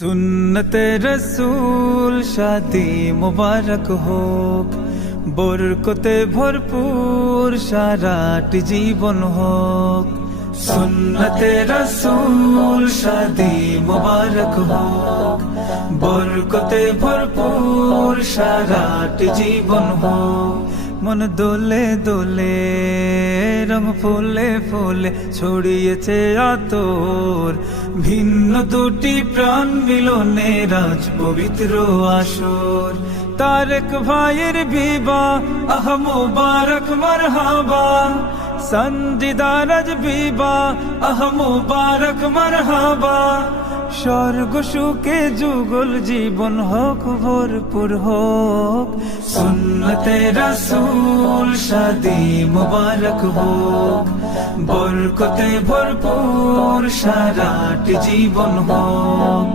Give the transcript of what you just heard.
সুন্নতে রসূল শাদি মুবারক হোক, বরকতে ভরপুর সারাটি জীবন হোক। সুন্নতে রসূল শাদি মুবারক হোক, বরকতে ভরপুর সারাটি জীবন হোক। মন দোলে দোলে, রং ফুলে ফুলে ছড়িয়েছে আতর, ভিন্ন দুটি প্রাণ মিলনে রাজ পবিত্র আসর। তারেক ভাইয়ের বিবাহ আহ মুবারক মারহাবা, সঞ্জিদা রাজ বিবাহ আহ মুবারক মারহাবা। স্বর্গ সুখে যুগল জীবন হোক ভরপুর হোক। সুন্নতে রসূল শাদি মুবারক হোক, বরকতে ভরপুর সারাটি জীবন হোক।